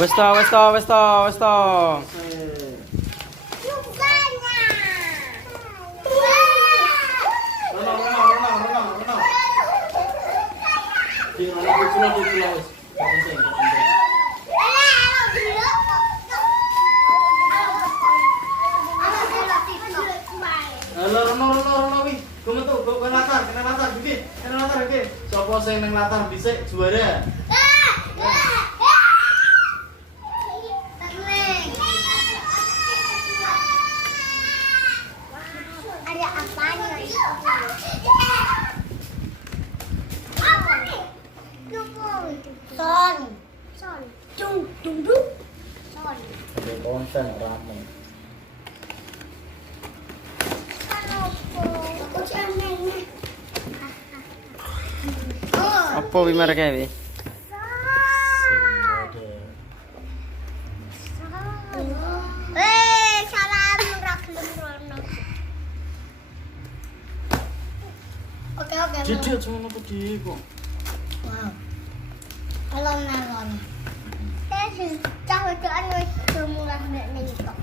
Wes to, wes to, wes to, wes to. Sopo sing ning latar dhisik juara. Ada apanya itu? Son. Son. Dung dung dung. Son. Ada konten rame. Apa wi mereke wi? Salam murah rono. Oke. Didik cuma apa di kok. Wow. Halo naron. Cah wedokan wis murah nek ning kok.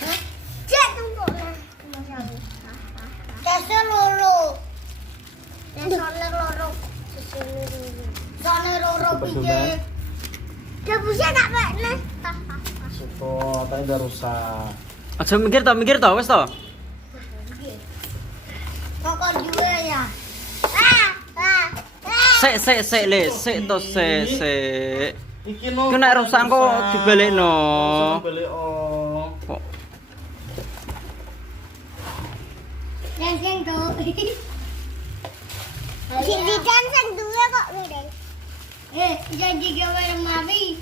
Hah? Cek tumpukna. Masalah. Dasar loro. Dasar loro. Soalnya loro piye. Debusnya tak pekne. Sopo tapi udah rusak. Aja mikir to, wes to. Kok juga ya. Sik le, sik to sik. Iki no. Ku nek rusak kok dibalekno. Dibalekno. Kok Yang tuh. Si Dijan sang dua kok beda. Janji gawe mami.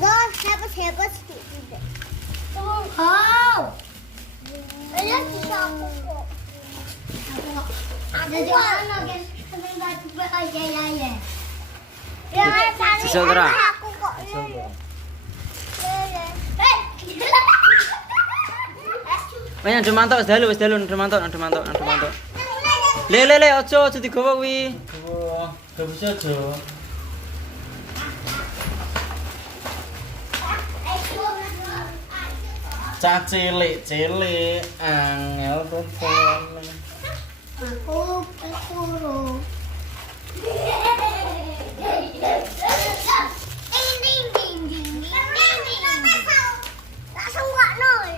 Dos, siapa sih? Oh. Ayo bisa aku kok. Ada jalan kan? Sebentar coba aja ya. Ya, tadi aku kok. Wes nang mantuk wis dalu nang mantuk. Le aja digowo kuwi. Wah, gak bisa aja. Cah cilik angel telepon. Aku suruh. Langsung gak nol.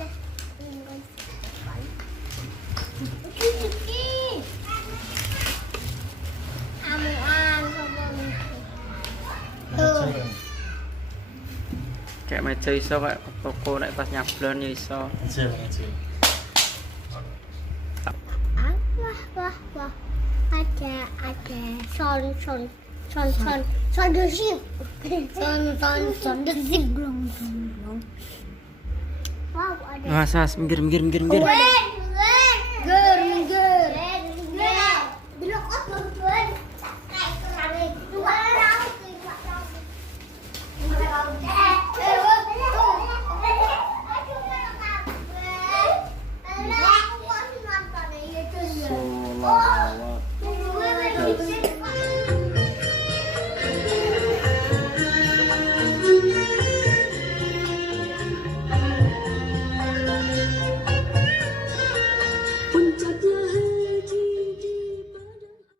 Kayak meja iso kayak toko nek pas nyablon ya iso. Aja. Wah. Ada son desip. Son desip belum. Wow, ada. Mas, minggir. Weh.